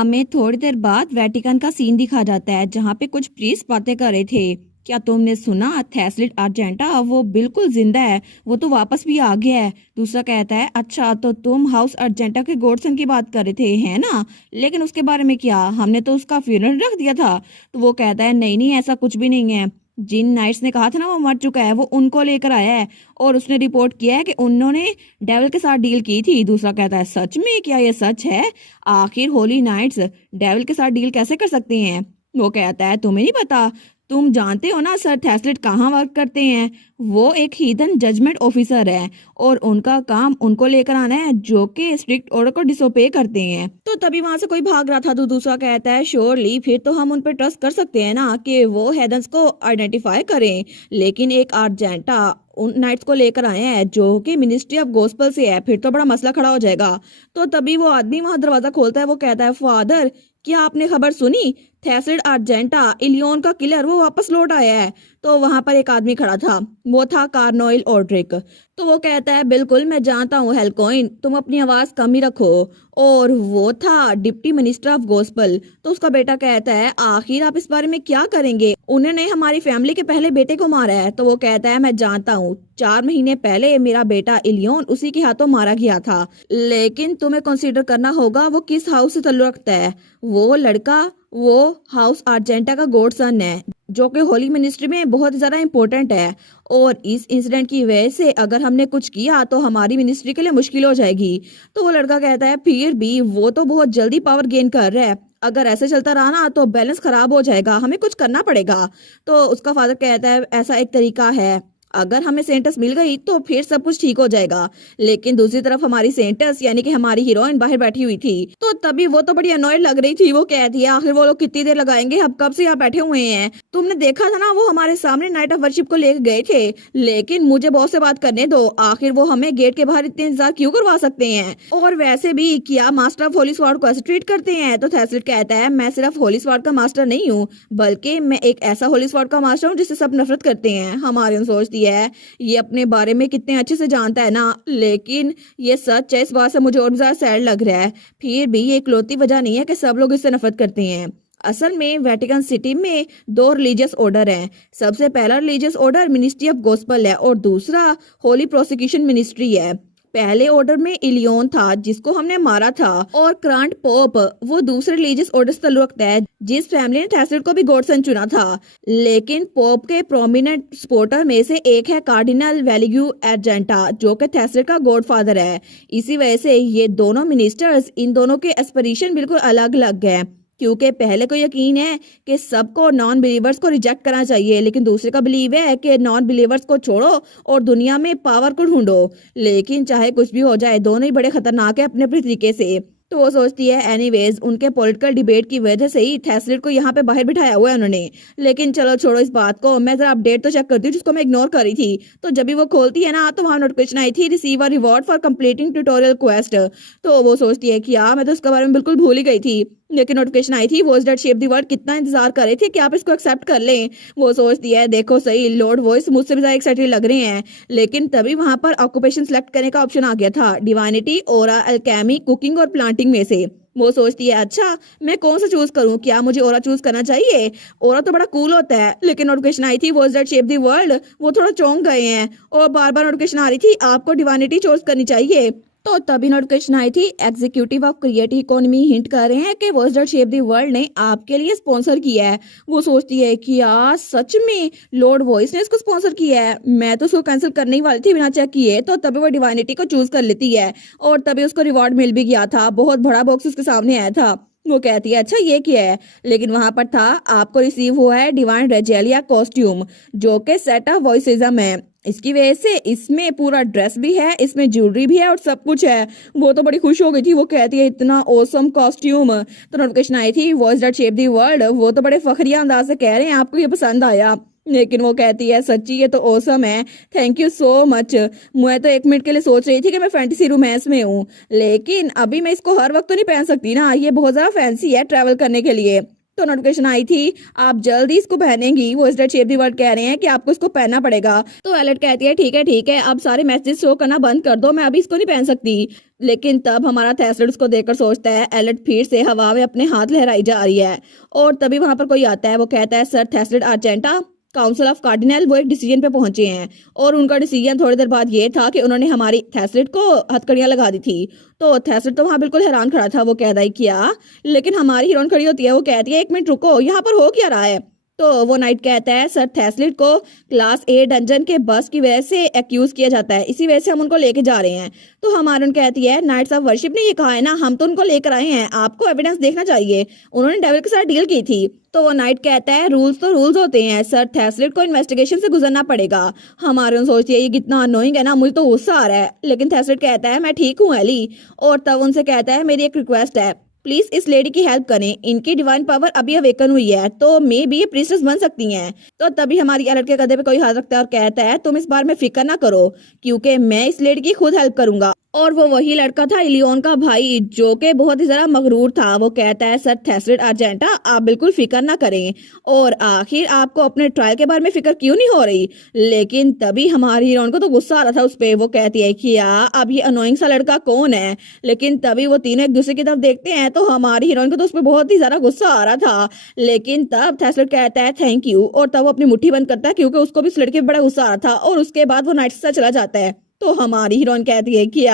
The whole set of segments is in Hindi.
हमें थोड़ी देर बाद वेटिकन का सीन दिखा जाता है जहाँ पे कुछ प्रीस्ट बातें कर रहे थे। क्या तुमने सुना? थैसलिट अर्जेंटा वो बिल्कुल जिंदा है, वो तो वापस भी आ गया है। दूसरा कहता है अच्छा तो तुम हाउस अर्जेंटा के गॉडसन की बात कर रहे थे है ना, लेकिन उसके बारे में क्या? हमने तो उसका फ्यूनरल रख दिया था। तो वो कहता है नहीं नहीं ऐसा कुछ भी नहीं है। जिन नाइट्स ने कहा था ना वो मर चुका है, वो उनको लेकर आया है और उसने रिपोर्ट किया है कि उन्होंने डेविल के साथ डील की थी। दूसरा कहता है सच में? क्या ये सच है? आखिर होली नाइट्स डेविल के साथ डील कैसे कर सकते हैं? वो कहता है तुम्हें नहीं पता, तुम जानते हो ना सर थैसलिट कहाँ वर्क करते हैं? वो एक हीदन जजमेंट ऑफिसर है और उनका काम उनको लेकर आना है जो कि स्ट्रिक्ट ऑर्डर को डिसोबे करते हैं। तो तभी वहां से कोई भाग रहा था तो दूसरा कहता है श्योरली फिर तो हम उन पर ट्रस्ट कर सकते हैं ना कि वो हेदन्स को आइडेंटिफाई करें, लेकिन एक अर्जेंटा उन नाइट्स को लेकर आए हैं जो कि मिनिस्ट्री ऑफ गॉस्पेल से है, फिर तो बड़ा मसला खड़ा हो जाएगा। तो तभी वो आदमी वहां दरवाजा खोलता है, वो कहता है फादर क्या आपने खबर सुनी? थैसलिट अर्जेंटा इलियन का किलर वो वापस लौट आया है। तो वहां पर एक आदमी खड़ा था, वो था कार्नोइल ऑड्रिक। तो वो कहता है बिल्कुल मैं जानता हूँ हेलकॉइन, तुम अपनी आवाज कम ही रखो। और वो था डिप्टी मिनिस्टर ऑफ गॉस्पेल। तो उसका बेटा कहता है आखिर आप इस बारे में क्या करेंगे? उन्होंने हमारी फैमिली के पहले बेटे को मारा है। तो वो कहता है मैं जानता हूँ, 4 महीने पहले मेरा बेटा इलियन उसी के हाथों मारा गया था, लेकिन तुम्हें कंसीडर करना होगा वो किस हाउस से ताल्लुक रखता है। वो लड़का वो हाउस अर्जेंटा का गॉडसन है जो कि होली मिनिस्ट्री में बहुत ज्यादा इम्पोर्टेंट है, और इस इंसिडेंट की वजह से अगर हमने कुछ किया तो हमारी मिनिस्ट्री के लिए मुश्किल हो जाएगी। तो वो लड़का कहता है फिर भी वो तो बहुत जल्दी पावर गेन कर रहा है, अगर ऐसे चलता रहा ना तो बैलेंस खराब हो जाएगा, हमें कुछ करना पड़ेगा। तो उसका फादर कहता है ऐसा एक तरीका है, अगर हमें सेंटस मिल गई तो फिर सब कुछ ठीक हो जाएगा। लेकिन दूसरी तरफ हमारी सेंटस यानी कि हमारी हीरोइन बाहर बैठी हुई थी। तो तभी वो तो बड़ी अनोयड लग रही थी, वो कहती है आखिर वो लोग कितनी देर लगाएंगे, हम कब से यहाँ बैठे हुए हैं। तुमने देखा था ना वो हमारे सामने नाइट ऑफ वर्शिप को लेकर गए थे, लेकिन मुझे बॉस से बात करने दो, आखिर वो हमें गेट के बाहर इतने इंतजार क्यों करवा सकते हैं? और वैसे भी क्या मास्टर ऑफ होली स्वॉर्ड को ऐसे ट्रीट करते हैं? तो थैसलिट कहता है मैं सिर्फ होली स्वॉर्ड का मास्टर नहीं हूँ, बल्कि मैं एक ऐसा होली स्वॉर्ड का मास्टर हूँ जिससे सब नफरत करते हैं। हमारे सोचती है ये अपने बारे में कितने अच्छे से जानता है ना, लेकिन ये सच है, इस बात से मुझे और ज्यादा सैड लग रहा है। फिर भी ये इकलौती वजह नहीं है कि सब लोग इससे नफरत करते हैं। असल में वेटिकन सिटी में 2 रिलीजियस ऑर्डर हैं। सबसे पहला religious order ministry of gospel है और दूसरा होली प्रोसिक्यूशन मिनिस्ट्री है। पहले ऑर्डर में इलियन था जिसको हमने मारा था, और क्रांट पोप वो दूसरे रिलीजियस ऑर्डर से ताल्लुक रखता है जिस फैमिली ने थैसलिट को भी गॉडसन चुना था। लेकिन पोप के प्रोमिनेंट सपोर्टर में से एक है कार्डिनल वेलिग्यू अर्जेंटा जो कि थैसलिट का गॉडफादर है। इसी वजह से ये दोनों मिनिस्टर्स, इन दोनों के एस्पिरेशन बिल्कुल अलग अलग है, क्योंकि पहले को यकीन है कि सबको नॉन बिलीवर्स को रिजेक्ट करना चाहिए, लेकिन दूसरे का बिलीव है कि नॉन बिलीवर्स को छोड़ो और दुनिया में पावर को ढूंढो। लेकिन चाहे कुछ भी हो जाए दोनों ही बड़े खतरनाक है अपने अपने तरीके से। तो वो सोचती है एनीवेज उनके पॉलिटिकल डिबेट की वजह से ही थैसलिट को यहाँ पे बाहर बिठाया हुआ है उन्होंने। लेकिन चलो छोड़ो इस बात को, मैं जरा अपडेट तो चेक करती हूँ जिसको मैं इग्नोर कर रही थी। तो जब भी वो खोलती है ना तो वहाँ नोटिफिकेशन आई थी receive a reward for completing tutorial quest. तो वो सोचती है कि यार मैं तो इसके बारे में बिल्कुल भूल ही गई थी, लेकिन नोटिफिकेशन आई थी voice that shape the world, कितना इंतजार कर रहे थे कि आप इसको एक्सेप्ट कर लें। वो सोचती है देखो सही लॉर्ड वॉइस मुझसे भी ज्यादा एक्साइटेड लग रहे हैं। लेकिन तभी वहां पर ऑक्यूपेशन सेलेक्ट करने का ऑप्शन आ गया था, डिवाइनिटी, ओरा, अल्केमी, कुकिंग और प्लांटिंग में से। वो सोचती है अच्छा मैं कौन सा चूज करूं, क्या मुझे ओरा चूज करना चाहिए? ओरा तो बड़ा कूल होता है। लेकिन नोटिफिकेशन आई थी voice that shape the world, वो थोड़ा चौंक गए हैं और बार बार नोटिफिकेशन आ रही थी आपको डिवाइनिटी चूज करनी चाहिए। तो तभी नोटिफिकेशन आई थी executive of creative economy hint कर रहे हैं कि वर्ल्ड शेप द वर्ल्ड ने आपके लिए स्पॉन्सर किया है। वो सोचती है कि यार सच में लॉर्ड वॉइस ने इसको स्पॉन्सर किया है, मैं तो उसको कैंसिल करने ही वाली थी बिना चेक किए। तो तभी वो डिवाइनिटी को चूज कर लेती है और तभी उसको रिवॉर्ड मिल भी गया था, बहुत बड़ा बॉक्स उसके सामने आया था। वो कहती है अच्छा ये क्या है, लेकिन वहां पर था आपको रिसीव हुआ है डिवाइन रेजेलिया कॉस्ट्यूम जो कि सेट ऑफ वॉइसिज्म है। इसकी वजह से इसमें पूरा ड्रेस भी है, इसमें ज्वेलरी भी है और सब कुछ है। वो तो बड़ी खुश हो गई थी, वो कहती है इतना ऑसम कॉस्ट्यूम। तो नोटिफिकेशन आई थी voice that shape the world, वो तो बड़े फखरिया अंदाज से कह रहे हैं आपको ये पसंद आया। लेकिन वो कहती है सच्ची ये तो ऑसम है, थैंक यू सो मच। मैं तो 1 मिनट के लिए सोच रही थी कि मैं फैंटेसी रोमांस में हूँ, लेकिन अभी मैं इसको हर वक्त तो नहीं पहन सकती ना, ये बहुत ज्यादा फैंसी है ट्रैवल करने के लिए। तो नोटिफिकेशन आई थी आप जल्दी इसको पहनेंगी। वो स्टार्ट शेप दी वर्ड कह रहे हैं कि आपको इसको पहनना पड़ेगा। तो एलेट कहती है ठीक है अब सारे मैसेज शो करना बंद कर दो, मैं अभी इसको नहीं पहन सकती। लेकिन तब हमारा थैसलेट उसको देखकर सोचता है एलेट फिर से हवा में अपने हाथ लहराई जा रही है। और तभी वहां पर कोई आता है, वो कहता है सर थैसलेट आर्जेंटा काउंसिल ऑफ कार्डिनल वो एक डिसीजन पे पहुंचे हैं। और उनका डिसीजन थोड़ी देर बाद ये था कि उन्होंने हमारी थैसलेट को हथकड़ियां लगा दी थी। तो थैसलेट तो वहां बिल्कुल हैरान खड़ा था, वो कहता है क्या, लेकिन हमारी हीरोइन खड़ी होती है, वो कहती है 1 मिनट रुको, यहाँ पर हो क्या रहा है। तो वो नाइट कहता है सर थैसलेट को क्लास ए डंजन के बस की वजह से एक्यूज किया जाता है, इसी वजह से हम उनको लेके जा रहे हैं। तो हमारी कहती है नाइट्स ऑफ वर्शिप ने ये कहा है ना, हम तो उनको लेकर आए हैं, आपको एविडेंस देखना चाहिए, उन्होंने डेविल के साथ डील की थी। तो वो नाइट कहता है रूल्स तो रूल्स होते हैं सर, थैसलेट को इन्वेस्टिगेशन से गुजरना पड़ेगा। हमारे सोचती है ये कितना अनोइंग है ना, मुझे तो गुस्सा आ रहा है। लेकिन थैसलेट कहता है मैं ठीक हूँ एली। और तब उनसे कहता है मेरी एक रिक्वेस्ट है, प्लीज इस लेडी की हेल्प करें, इनकी डिवाइन पावर अभी अवेकन हुई है तो मे बी ये प्रीस्टेस बन सकती हैं। तो तभी हमारी एलेट के कंधे पे कोई हाथ रखता है और कहता है तुम इस बार में फिक्र ना करो क्योंकि मैं इस लेडी की खुद हेल्प करूंगा। और वो वही लड़का था इलियन का भाई जो कि बहुत ही ज्यादा मगरूर था। वो कहता है सर थैसलेट आर्जेंटा आप बिल्कुल फिक्र ना करें, और आखिर आपको अपने ट्रायल के बारे में फिक्र क्यों नहीं हो रही। लेकिन तभी हमारी हीरोइन को तो गुस्सा आ रहा था उस पे। वो कहती है कि यार अब ये अनोइंग सा लड़का कौन है। लेकिन तभी वो तीनों एक दूसरे की तरफ देखते हैं तो हमारी हीरोइन को तो उस पर बहुत ही ज्यादा गुस्सा आ रहा था। लेकिन तब थैसलेट कहता है थैंक यू, और तब वो अपनी मुट्ठी बंद करता है क्योंकि उसको भी उस लड़के पे बड़ा गुस्सा आ रहा था। और उसके बाद वो नाइट से चला जाता है। तो हमारी हीरोइन कहती है कि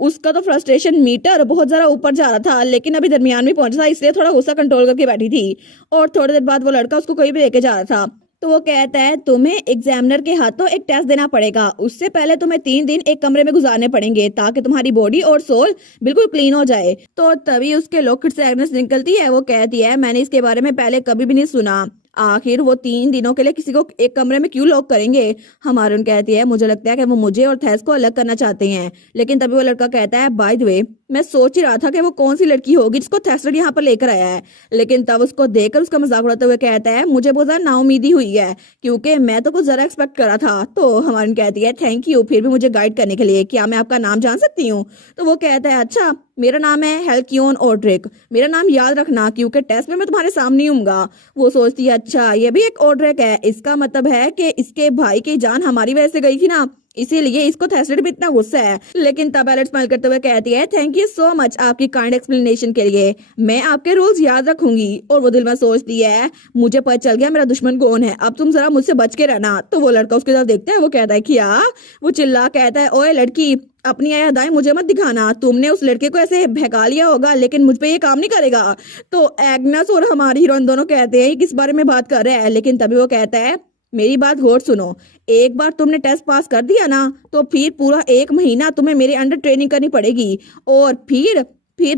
उसका तो फ्रस्ट्रेशन मीटर बहुत ज्यादा ऊपर जा रहा था, लेकिन अभी दरमियान में पहुंचा था इसलिए थोड़ा गुस्सा कंट्रोल करके बैठी थी। और थोड़ी देर बाद वो लड़का उसको कहीं भी लेके जा रहा था। तो वो कहता है तुम्हें एग्जामिनर के हाथों एक टेस्ट देना पड़ेगा, उससे पहले तुम्हें 3 दिन एक कमरे में गुजारने पड़ेंगे ताकि तुम्हारी बॉडी और सोल बिल्कुल क्लीन हो जाए। तो तभी उसके लॉकेट से एग्नेस निकलती है। वो कहती है मैंने इसके बारे में पहले कभी भी नहीं सुना, आखिर वो 3 दिनों के लिए किसी को एक कमरे में क्यों लॉक करेंगे। हमारून कहती है मुझे लगता है कि वो मुझे और थैस को अलग करना चाहते हैं। लेकिन तभी वो लड़का कहता है बाय द वे मैं सोच ही रहा था कि वो कौन सी लड़की होगी जिसको थैसलेट यहाँ पर लेकर आया है। लेकिन तब उसको देखकर उसका मजाक उड़ाते हुए कहता है मुझे बहुत ज्यादा नाउमीदी हुई है क्योंकि मैं तो कुछ जरा एक्सपेक्ट करा था। तो हमारी कहती है थैंक यू फिर भी मुझे गाइड करने के लिए, क्या मैं आपका नाम जान सकती हूँ। तो वो कहता है अच्छा मेरा नाम है हेल्कियोन ओड्रिक, मेरा नाम याद रखना क्योंकि टेस्ट में मैं तुम्हारे सामने हूँगा। वो सोचती है अच्छा ये भी एक ओड्रिक है, इसका मतलब है कि इसके भाई की जान हमारी वजह से गई थी ना, इसीलिए इसको थैसलेट भी इतना गुस्सा है। लेकिन तब एलेट स्माइल करते हुए कहती है थैंक यू सो मच आपकी काइंड एक्सप्लेनेशन के लिए, मैं आपके रूल्स याद रखूंगी। और वो दिल में सोचती है मुझे पता चल गया मेरा दुश्मन कौन है, अब तुम जरा मुझसे बच के रहना। तो वो लड़का उसकी तरफ देखता है, वो कहता है कि वो चिल्ला कहता है ओए लड़की अपनी यादें मुझे मत दिखाना, तुमने उस लड़के को ऐसे बहका लिया होगा लेकिन मुझ पे ये काम नहीं करेगा। तो एग्नेस और हमारी हीरोइन दोनों कहते हैं किस बारे में बात कर रहे हैं। लेकिन तभी वो कहता है मेरी बात गौर सुनो, एक बार तुमने टेस्ट पास कर दिया ना तो फिर पूरा 1 महीना तुम्हें मेरे अंडर ट्रेनिंग करनी पड़ेगी, और फिर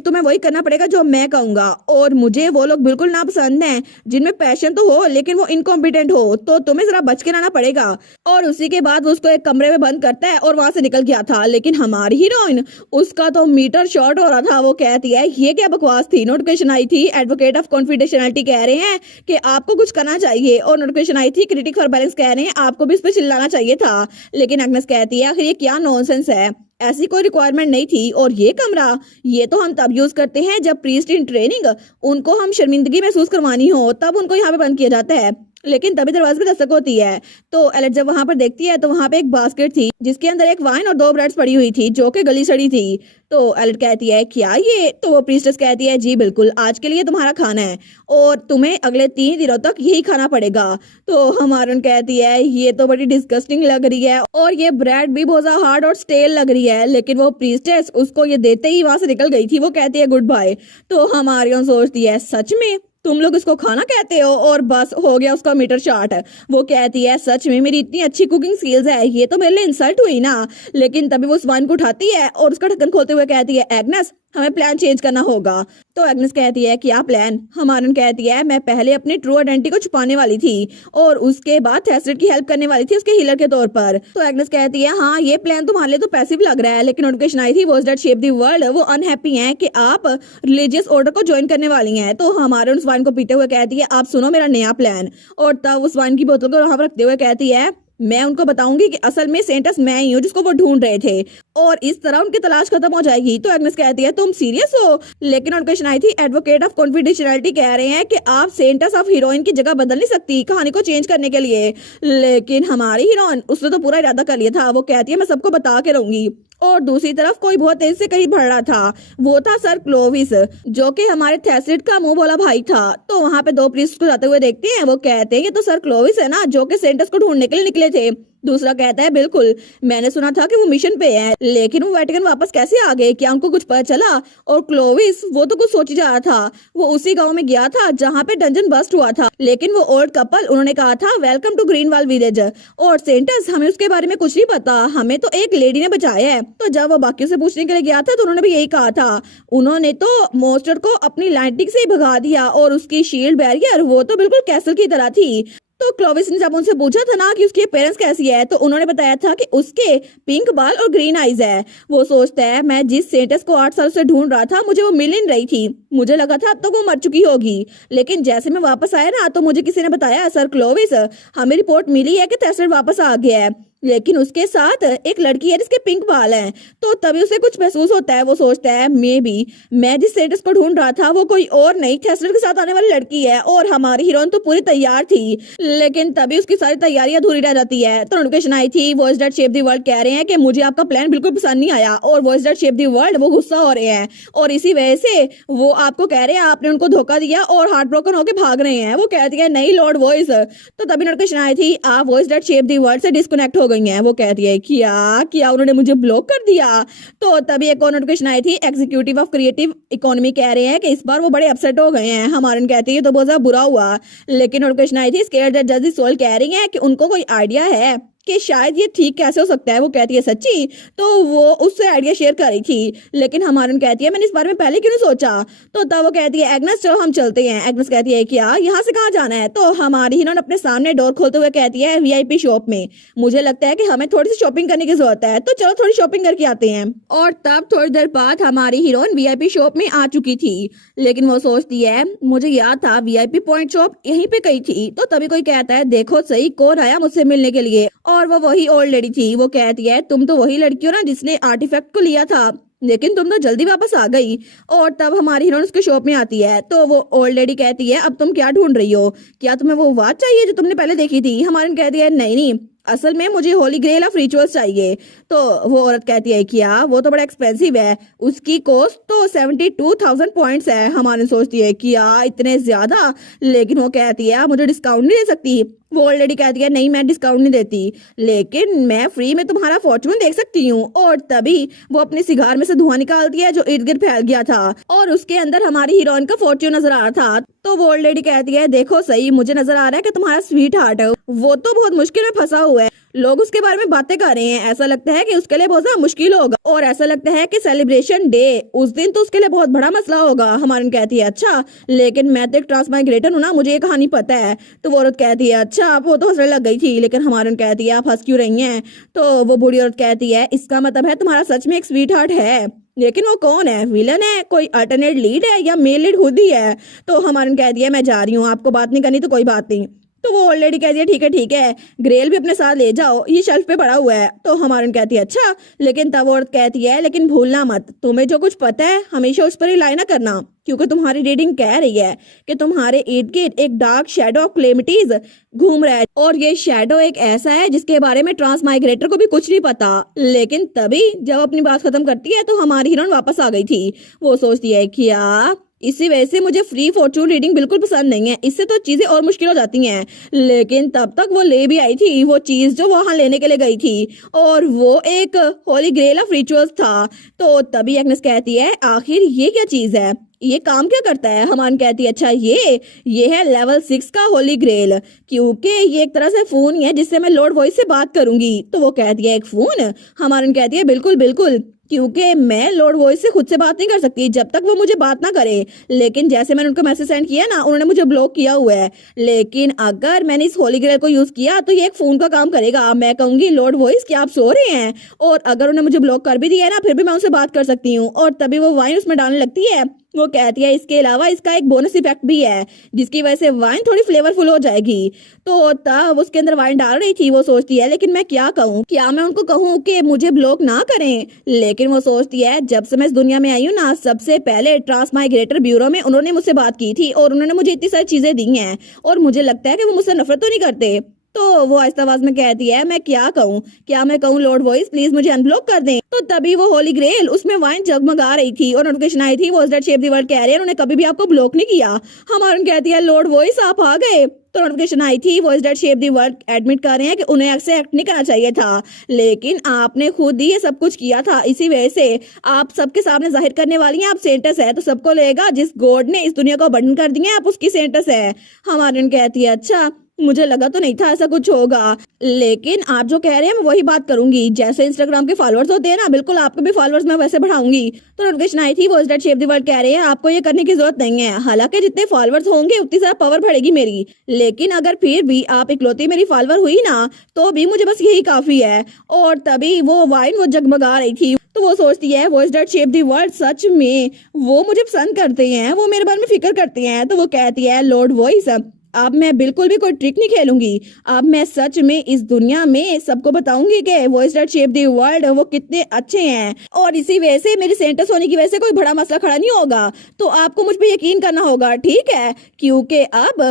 तुम्हें वही करना पड़ेगा जो मैं कहूंगा। और मुझे वो लोग बिल्कुल ना पसंद हैं जिनमें पैशन तो हो लेकिन वो इनकॉम्पिटेंट हो, तो तुम्हें जरा बच के रहना पड़ेगा। और उसी के बाद वो उसको एक कमरे में बंद करता है और वहां से निकल गया था। लेकिन हमारी हीरोइन उसका तो मीटर शॉर्ट हो रहा था। वो कहती है ये क्या बकवास थी, नोटिफिकेशन आई थी एडवोकेट ऑफ कॉन्फिडेंशियलिटी कह रहे हैं कि आपको कुछ करना चाहिए, और नोटिफिकेशन आई थी क्रिटिक फॉर बैलेंस कह रहे हैं आपको भी इस पर चिल्लाना चाहिए था। लेकिन एग्नेस कहती है आखिर ये क्या नॉनसेंस है, ऐसी कोई रिक्वायरमेंट नहीं थी। और ये कमरा ये तो हम तब यूज करते हैं जब प्रीस्ट इन ट्रेनिंग उनको हम शर्मिंदगी महसूस करवानी हो तब उनको यहाँ पे बंद किया जाता है। लेकिन तभी दरवाजे पे दस्तक होती है। तो एलेट जब वहां पर देखती है तो वहां पे एक बास्केट थी जिसके अंदर एक वाइन और 2 ब्रेड्स पड़ी हुई थी जो कि गली सड़ी थी। तो एलेट कहती है क्या ये, तो वो प्रीस्टेस कहती है जी बिल्कुल आज के लिए तुम्हारा खाना है और तुम्हें अगले 3 दिनों तक यही खाना पड़ेगा। तो हमारन कहती है ये तो बड़ी डिस्गस्टिंग लग रही है और ये ब्रेड भी बहुत ज्यादा हार्ड और स्टेल लग रही है। लेकिन वो प्रीस्टेस उसको ये देते ही वहां से निकल गई थी। वो कहती है गुड बाय। तो हमारी सोचती है सच में तुम लोग इसको खाना कहते हो, और बस हो गया उसका मीटर शॉर्ट। वो कहती है सच में मेरी इतनी अच्छी कुकिंग स्किल्स है, ये तो मेरे लिए इंसल्ट हुई ना। लेकिन तभी वो उस वाइन को उठाती है और उसका ढक्कन खोलते हुए कहती है एग्नेस हमें प्लान चेंज करना होगा। तो एग्नेस कहती है क्या प्लान। हमारन कहती है मैं पहले अपनी ट्रू आइडेंटिटी को छुपाने वाली थी और उसके बाद थैसलेट की हेल्प करने वाली थी उसके हीलर के तौर पर। तो एग्नेस कहती है हाँ ये प्लान तुम्हारे लिए तो पैसिव लग रहा है, लेकिन नोटिफिकेशन आई थी was that shape the world वो अनहैप्पी हैं कि आप रिलीजियस ऑर्डर को ज्वाइन करने वाली हैं। तो हमारन उस वाइन को पीते हुए कहती है आप सुनो मेरा नया प्लान। और तब उस वाइन की बोतल को वहां पर रखते हुए कहती है मैं उनको बताऊंगी कि असल में सेंटस मैं ही हूँ जिसको वो ढूंढ रहे थे, और इस तरह उनकी तलाश खत्म हो जाएगी। तो एग्नेस कहती है तुम सीरियस हो? लेकिन नोटिफिकेशन आई थी, एडवोकेट ऑफ कॉन्फिडेंशियलिटी कह रहे हैं कि आप सेंटस ऑफ हीरोइन की जगह बदल नहीं सकती कहानी को चेंज करने के लिए। लेकिन हमारी हीरोइन, उसने तो पूरा इरादा कर लिया था। वो कहती है मैं सबको बता के रहूंगी। और दूसरी तरफ कोई बहुत तेज से कहीं बढ़ रहा था। वो था सर क्लोविस, जो कि हमारे थैसलिट का मुंह बोला भाई था। तो वहां पे दो प्रीस्ट को जाते हुए देखते हैं। वो कहते हैं ये तो सर क्लोविस है ना, जो कि सेंटस को ढूंढने के लिए निकले थे। दूसरा कहता है बिल्कुल, मैंने सुना था कि वो मिशन पे है, लेकिन वो वेटिकन वापस कैसे आ गए? क्या उनको कुछ पता चला? और क्लोविस, वो तो कुछ सोच ही जा रहा था। वो उसी गांव में गया था जहां पे डंजन बस्ट हुआ था, लेकिन वो ओल्ड कपल, उन्होंने कहा था वेलकम टू ग्रीनवॉल विलेज। और सेंटस, हमें उसके बारे में कुछ नहीं पता, हमें तो एक लेडी ने बचाया है। तो जब वो बाकियों से पूछने के लिए गया था तो उन्होंने भी यही कहा था। उन्होंने तो मोस्टर को अपनी लाइटिंग से ही भगा दिया, और उसकी शील्ड बैरियर वो तो बिल्कुल कैसल की तरह थी। तो क्लोविस ने जब उनसे पूछा था ना कि उसके पेरेंट्स कैसी है, तो उन्होंने बताया था कि उसके पिंक बाल और ग्रीन आईज है। वो सोचता है मैं जिस सेंटस को 8 साल से ढूंढ रहा था, मुझे वो मिल नहीं रही थी। मुझे लगा था अब तक वो मर चुकी होगी, लेकिन जैसे मैं वापस आया ना, तो मुझे किसी ने बताया सर क्लोविस, हमें रिपोर्ट मिली है कि थैसलर वापस आ गया है, लेकिन उसके साथ एक लड़की है जिसके पिंक बाल हैं। तो तभी उसे कुछ महसूस होता है। वो सोचता है मे बी मैं जिस सेंटस को ढूंढ रहा था वो कोई और नहीं, थैसलर के साथ आने वाली लड़की है। और हमारी हीरोइन तो पूरी तैयार थी, लेकिन तभी उसकी सारी तैयारी अधूरी रह जाती है। तो नोटिफिकेशन आई थी, voice that shape the world कह रहे हैं कि मुझे आपका प्लान बिल्कुल पसंद नहीं आया। और voice that shape the world, वो गुस्सा हो रहे हैं, और इसी वजह से वो आपको कह रहे हैं आपने उनको धोखा दिया और हार्ट ब्रोकन होकर भाग रहे हैं। वो कहती है नहीं लॉर्ड वॉइस। तो तभी नोटिफिकेशन आई थी, आप voice that shape the world से डिस्कनेक्ट हो गई हैं। वो कहती है क्या उन्होंने मुझे ब्लॉक कर दिया? तो तभी एक और नोटिफिकेशन आई थी, एग्जीक्यूटिव ऑफ क्रिएटिव इकोनॉमी कह रहे हैं कि इस बार वो बड़े अपसेट हो गए हैं। हमारे कहती है तो बहुत ज्यादा बुरा हुआ। लेकिन नोटिफिकेशन आई थी, स्केर्ड दैट जज सोल कह रही है कि उनको कोई आइडिया है कि शायद ये ठीक कैसे हो सकता है। वो कहती है सच्ची? तो वो उससे आइडिया शेयर कर रही थी, लेकिन हमारन कहती है मैंने इस बारे में पहले क्यों नहीं सोचा? तो तब वो कहती है एग्नेस चलो हम चलते हैं। एग्नेस कहती है क्या, यहाँ से कहाँ जाना है? तो हमारी हीरोइन अपने सामने डोर खोलते हुए कहती है वीआईपी शॉप में। मुझे लगता है कि हमें थोड़ी सी शॉपिंग करने की जरूरत है, तो चलो थोड़ी शॉपिंग करके आते हैं। और तब थोड़ी देर बाद हमारी हीरोइन वीआईपी शॉप में आ चुकी थी, लेकिन वो सोचती है मुझे याद था वीआईपी पॉइंट शॉप यहीं पे कहीं थी। तो तभी कोई कहता है देखो सही कौन आया मुझसे मिलने के लिए, और वो वही ओल्ड लेडी थी। वो कहती है तुम तो वही लड़की हो ना जिसने आर्टिफैक्ट को लिया था, लेकिन तुम तो जल्दी वापस आ गई। और तब हमारी हीरोइन उसके शॉप में आती है। तो वो ओल्ड लेडी कहती है अब तुम क्या ढूंढ रही हो? क्या तुम्हें वो वॉच चाहिए जो तुमने पहले देखी थी? हमारी कहती है नहीं नहीं, असल में मुझे होली ग्रेल ऑफ रिचुअल्स चाहिए। तो वो औरत कहती है क्या, वो तो बड़ा एक्सपेंसिव है, उसकी कॉस्ट तो 72,000 पॉइंट्स है। हमारे सोचती है क्या इतने ज्यादा? लेकिन वो कहती है मुझे डिस्काउंट नहीं दे सकती? वो ऑलरेडी कहती है नहीं मैं डिस्काउंट नहीं देती, लेकिन मैं फ्री में तुम्हारा फॉर्चून देख सकती हूँ। और तभी वो अपने सिगार में से धुआं निकालती है जो इर्द गिर्द फैल गया था, और उसके अंदर हमारी हीरोइन का फॉर्चून नजर आ रहा था। तो वो ओल्ड लेडी कहती है देखो सही, मुझे नजर आ रहा है कि तुम्हारा स्वीट हार्ट वो तो बहुत मुश्किल में फंसा हुआ है। लोग उसके बारे में बातें कर रहे हैं, ऐसा लगता है कि उसके लिए बहुत ज्यादा मुश्किल होगा, और ऐसा लगता है कि सेलिब्रेशन डे उस दिन तो उसके लिए बहुत बड़ा मसला होगा। हमारी कहती है अच्छा, लेकिन मैं तो एक ट्रांसमाइग्रेटर हूँ ना, मुझे ये कहानी पता है। तो वो औरत कहती है अच्छा, वो तो हंसने लग गई थी। लेकिन हमारी कहती है आप हंस क्यों रही हैं? तो वो बूढ़ी औरत कहती है इसका मतलब है तुम्हारा सच में एक स्वीट हार्ट है, लेकिन वो कौन है? विलन है, कोई अल्टरनेट लीड है, या मेल लीड खुद ही है? तो हमारी कहती है मैं जा रही हूँ, आपको बात नहीं करनी तो कोई बात नहीं। तो वो ऑलरेडी कहती है ठीक है, ग्रेल भी अपने साथ ले जाओ, ये शेल्फ पे पड़ा हुआ है। तो हमारी कहती है अच्छा, लेकिन तब औरत कहती है लेकिन भूलना मत, तुम्हें जो कुछ पता है हमेशा उस पर रिलाई ना करना, क्योंकि तुम्हारी रीडिंग कह रही है कि तुम्हारे इर्द गिर्द एक डार्क शैडो ऑफ क्लेमिटीज घूम रहा है, और ये शैडो एक ऐसा है जिसके बारे में ट्रांसमाइग्रेटर को भी कुछ नहीं पता। लेकिन तभी जब अपनी बात खत्म करती है तो हमारी हीरोइन वापस आ गई थी। वो सोचती है क्या इसी वजह से मुझे फ्री फॉर्चून रीडिंग बिल्कुल पसंद नहीं है, इससे तो चीजें और मुश्किल हो जाती हैं। लेकिन तब तक वो ले भी आई थी वो चीज जो वहां लेने के लिए गई थी, और वो एक होली ग्रेल ऑफ रिचुअल्स था। तो तभी एग्नेस कहती है आखिर ये क्या चीज है, ये काम क्या करता है? हमान कहती है अच्छा ये है लेवल 6 का होली ग्रेल, क्योंकि ये एक तरह से फोन ही है जिससे मैं लॉर्ड वॉइस से बात करूंगी। तो वो कहती है एक फोन? हमारी कहती है बिल्कुल बिल्कुल, क्योंकि मैं लॉर्ड वॉइस से खुद से बात नहीं कर सकती जब तक वो मुझे बात ना करे। लेकिन जैसे मैंने उनको मैसेज सेंड किया ना, उन्होंने मुझे ब्लॉक किया हुआ है। लेकिन अगर मैंने इस होली ग्रेल को यूज किया तो ये एक फोन का काम करेगा। मैं कहूंगी लॉर्ड वॉइस क्या आप सो रहे हैं? और अगर उन्होंने मुझे ब्लॉक कर भी दिया है ना, फिर भी मैं उनसे बात कर सकती हूँ। और तभी वो वाइन उसमें डालने लगती है, वो कहती है इसके अलावा इसका एक बोनस इफेक्ट भी है जिसकी वजह से वाइन थोड़ी फ्लेवरफुल हो जाएगी। तो तब उसके अंदर वाइन डाल रही थी। वो सोचती है लेकिन मैं क्या कहूँ, क्या मैं उनको कहूँ कि मुझे ब्लॉक ना करें। लेकिन वो सोचती है जब से मैं इस दुनिया में आई हूँ ना, सबसे पहले ट्रांस माइग्रेटर ब्यूरो में उन्होंने मुझसे बात की थी और उन्होंने मुझे इतनी सारी चीजें दी हैं और मुझे लगता है कि वो मुझसे नफरत तो नहीं करते। तो वो आहिस्ता आवाज में कहती है मैं क्या कहूँ, क्या मैं कहूँ लॉर्ड वॉइस प्लीज मुझे अनब्लॉक कर दें। तो तभी वो होली ग्रेल उसमें वाइन जगमगा रही थी और नोटिफिकेशन आई थी वो शेप दी वर्ल्ड कह रहे हैं उन्होंने कभी भी आपको ब्लॉक नहीं किया। हमारे कहती है लॉर्ड वॉइस आप आ गए। तो नोटिफिकेशन आई थी voice that shape the world admit कर रहे हैं कि उन्हें एक्सेप्ट नहीं करना चाहिए था, लेकिन आपने खुद ही ये सब कुछ किया था, इसी वजह से आप सबके सामने जाहिर करने वाली हैं आप सेंटस है। तो सबको लगेगा जिस गॉड ने इस दुनिया को बंद कर दिया आप उसकी सेंटस है। हमारे कहती है अच्छा मुझे लगा तो नहीं था ऐसा कुछ होगा, लेकिन आप जो कह रहे हैं मैं वही बात करूंगी। जैसे इंस्टाग्राम के फॉलोअर्स होते हैं ना, बिल्कुल आपके भी फॉलोअर्स मैं वैसे बढ़ाऊंगी। तो नोटिफिकेशन आई थी voice that shape the world कह रहे हैं आपको ये करने की जरूरत नहीं है, हालांकि जितने फॉलोअर्स होंगे उतनी ज्यादा पावर बढ़ेगी मेरी, लेकिन अगर फिर भी आप इकलौती मेरी फॉलोअर हुई ना तो भी मुझे बस यही काफी है। और तभी वो वाइन वो जगमगा रही थी। तो वो सोचती है voice that shape the world सच में वो मुझे पसंद करते हैं, वो मेरे बारे में फिक्र करते हैं। तो वो कहती है लॉर्ड वॉइस अब मैं बिल्कुल भी कोई ट्रिक नहीं खेलूंगी, अब मैं सच में इस दुनिया में सबको बताऊंगी कि voice that shape the world वो कितने अच्छे हैं और इसी वजह से मेरी सेंटस होने की वजह से कोई बड़ा मसला खड़ा नहीं होगा। तो आपको मुझ पे यकीन करना होगा, ठीक है, क्योंकि अब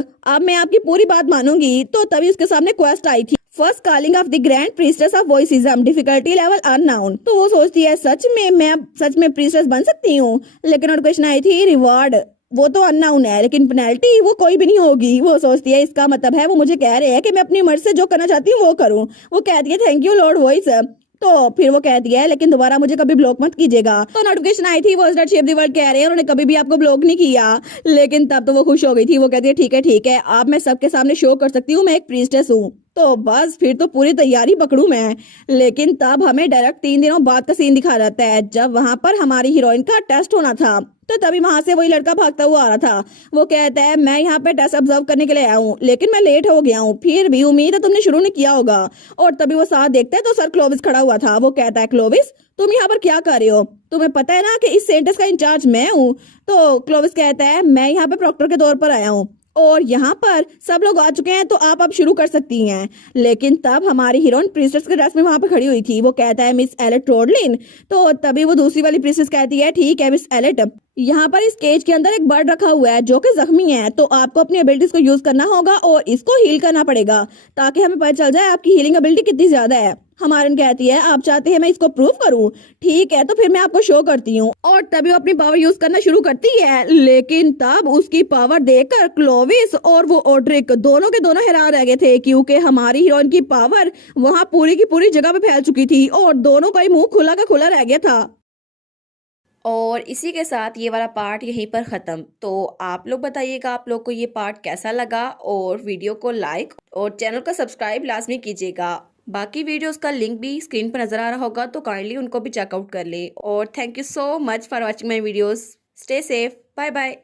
मैं आपकी पूरी बात मानूंगी। तो तभी उसके सामने क्वेस्ट आई थी first calling of the grand priestess of voicism difficulty level unknown. तो वो सोचती है सच में मैं सच में प्रीस्टेस बन सकती हूँ, लेकिन और क्वेश्चन आई थी रिवॉर्ड वो तो अननाउन है लेकिन पेनल्टी वो कोई भी नहीं होगी। वो सोचती है इसका मतलब है वो मुझे कह रहे हैं कि मैं अपनी मर्जी से जो करना चाहती हूँ वो करूँ। वो कहती है थैंक यू लॉर्ड वॉइस। तो फिर वो कहती है लेकिन दोबारा मुझे कभी ब्लॉक मत कीजिएगा। तो नोटिफिकेशन आई थी voice that shape the world कह रहे हैं उन्होंने कभी भी आपको ब्लॉक नहीं किया, लेकिन तब तो वो खुश हो गई थी। वो कहती है ठीक है अब मैं सबके सामने शो कर सकती हूँ मैं एक प्रीस्टेस हूँ। तो बस फिर तो पूरी तैयारी पकड़ू मैं। लेकिन तब हमें डायरेक्ट 3 दिनों बाद का सीन दिखा जाता है जब वहां पर हमारी हीरोइन का टेस्ट होना था। तो तभी वहां से वही लड़का भागता हुआ आ रहा था। वो कहता है मैं यहाँ पे टेस्ट ऑब्जर्व करने के लिए आया हूँ लेकिन मैं लेट हो गया हूँ, फिर भी उम्मीद है तुमने शुरू नहीं किया होगा। और तभी वो साथ देखता है तो सर क्लोविस खड़ा हुआ था। वो कहता है क्लोविस तुम यहाँ पर क्या कर रहे हो, तुम्हें पता है ना कि इस सेंटर्स का इंचार्ज मैं हूँ। तो क्लोविस कहता है मैं यहाँ पे प्रॉक्टर के तौर पर आया हूँ और यहाँ पर सब लोग आ चुके हैं तो आप अब शुरू कर सकती हैं। लेकिन तब हमारी हीरोइन प्रिंसेस के ड्रेस में वहां पर खड़ी हुई थी। वो कहता है मिस एलेट रोडलिन। तो तभी वो दूसरी वाली प्रिंसेस कहती है ठीक है मिस एलेट, यहाँ पर इस केज के अंदर एक बर्ड रखा हुआ है जो कि जख्मी है, तो आपको अपनी एबिलिटीज को यूज करना होगा और इसको हील करना पड़ेगा ताकि हमें पता चल जाए आपकी हीलिंग एबिलिटी कितनी ज्यादा है। हमारन कहती है आप चाहते हैं मैं इसको प्रूव करूं, ठीक है तो फिर मैं आपको शो करती हूँ। और तभी वो अपनी पावर यूज करना शुरू करती है, लेकिन तब उसकी पावर देखकर क्लोविस और वो ओड्रिक दोनों के दोनों हैरान रह गए थे क्योंकि हमारी हीरोइन की पावर वहां पूरी की पूरी जगह पे फैल चुकी थी और दोनों का ही मुंह खुला का खुला रह गया था। और इसी के साथ ये वाला पार्ट यहीं पर ख़त्म। तो आप लोग बताइएगा आप लोग को ये पार्ट कैसा लगा और वीडियो को लाइक और चैनल को सब्सक्राइब लाजमी कीजिएगा। बाकी वीडियोस का लिंक भी स्क्रीन पर नज़र आ रहा होगा तो काइंडली उनको भी चेकआउट कर ले। और thank you so much for watching my videos. Stay safe, bye bye.